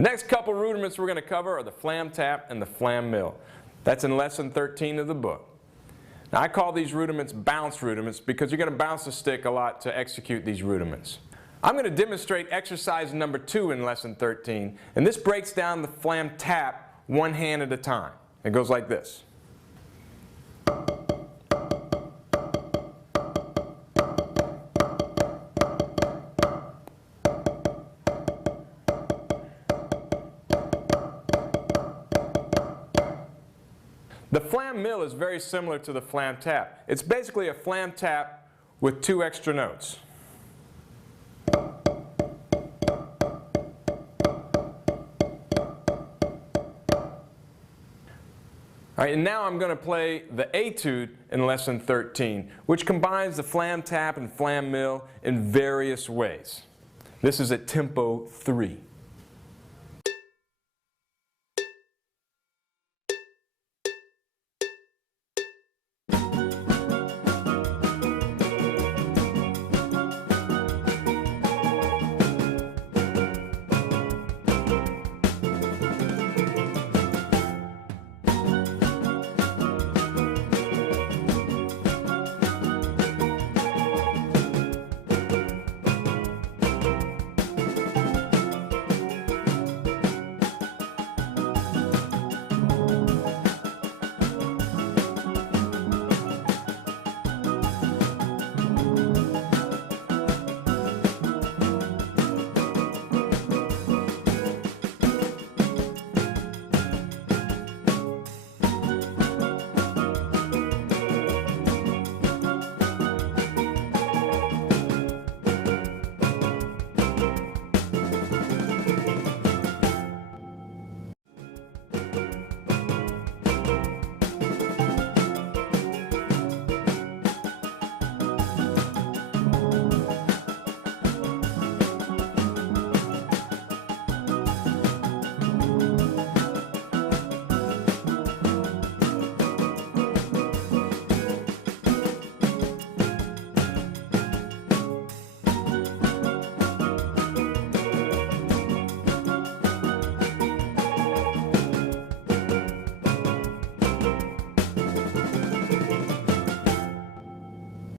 Next couple rudiments we're going to cover are the flam tap and the flam mill. That's in lesson 13 of the book. Now I call these rudiments bounce rudiments because you're going to bounce the stick a lot to execute these rudiments. I'm going to demonstrate exercise number 2 in lesson 13, and this breaks down the flam tap one hand at a time. It goes like this. The flam mill is very similar to the flam tap. It's basically a flam tap with 2 extra notes. All right, and now I'm going to play the etude in lesson 13, which combines the flam tap and flam mill in various ways. This is at tempo 3.